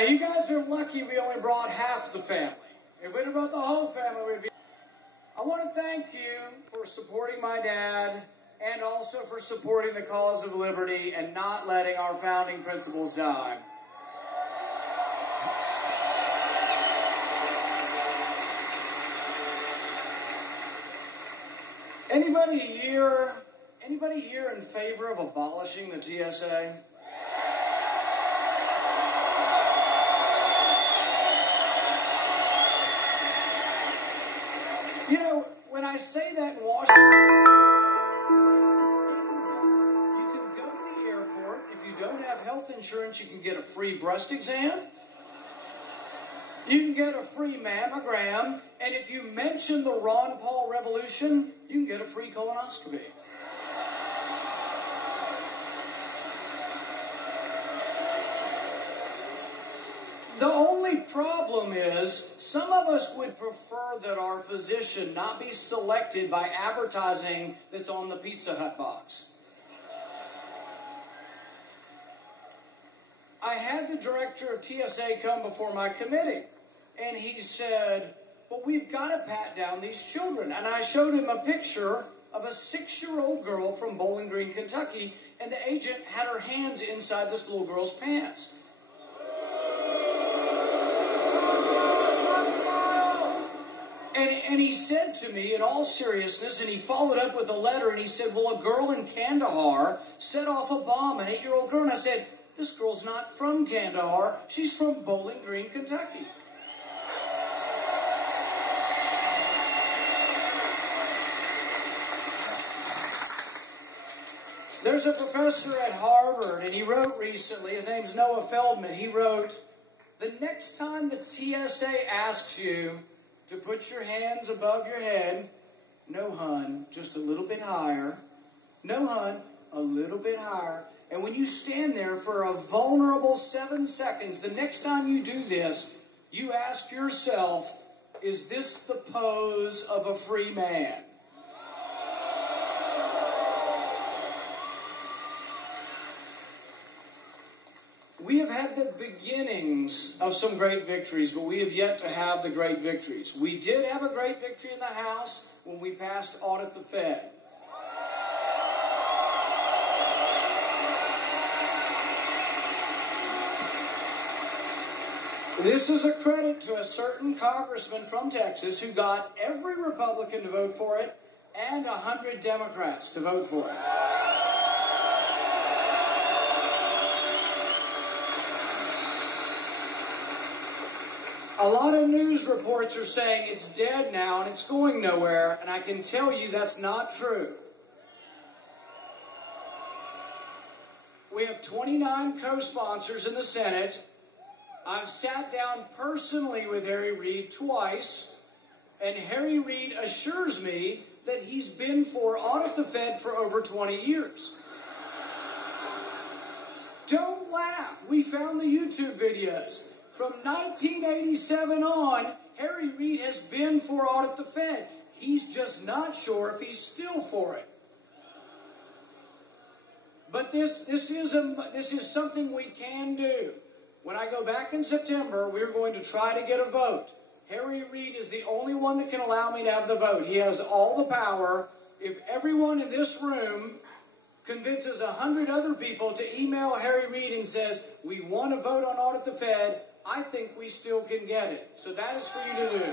Now, you guys are lucky we only brought half the family. If we'd have brought the whole family, we'd be... I want to thank you for supporting my dad and also for supporting the cause of liberty and not letting our founding principles die. Anybody here in favor of abolishing the TSA? You know, when I say that in Washington, you can go to the airport. If you don't have health insurance, you can get a free breast exam. You can get a free mammogram. And if you mention the Ron Paul revolution, you can get a free colonoscopy. The only problem is, some of us would prefer that our physician not be selected by advertising that's on the Pizza Hut box. I had the director of TSA come before my committee, and he said, well, we've got to pat down these children. And I showed him a picture of a 6-year-old girl from Bowling Green, Kentucky, and the agent had her hands inside this little girl's pants. And he said to me, in all seriousness, and he followed up with a letter, and he said, well, a girl in Kandahar set off a bomb, an 8-year-old girl. And I said, this girl's not from Kandahar. She's from Bowling Green, Kentucky. There's a professor at Harvard, and he wrote recently, his name's Noah Feldman, he wrote, the next time the TSA asks you to put your hands above your head, no, hun, just a little bit higher. No, hun, a little bit higher. And when you stand there for a vulnerable 7 seconds, the next time you do this, you ask yourself, is this the pose of a free man? We have had the beginnings of some great victories, but we have yet to have the great victories. We did have a great victory in the House when we passed Audit the Fed. This is a credit to a certain congressman from Texas who got every Republican to vote for it and 100 Democrats to vote for it. A lot of news reports are saying it's dead now and it's going nowhere, and I can tell you that's not true. We have 29 co-sponsors in the Senate. I've sat down personally with Harry Reid twice, and Harry Reid assures me that he's been for Audit the Fed for over 20 years. Don't laugh. We found the YouTube videos. From 1987 on, Harry Reid has been for Audit the Fed. He's just not sure if he's still for it. But this is something we can do. When I go back in September, we're going to try to get a vote. Harry Reid is the only one that can allow me to have the vote. He has all the power. If everyone in this room convinces 100 other people to email Harry Reid and says, we want to vote on Audit the Fed, I think we still can get it. So that is for you to do.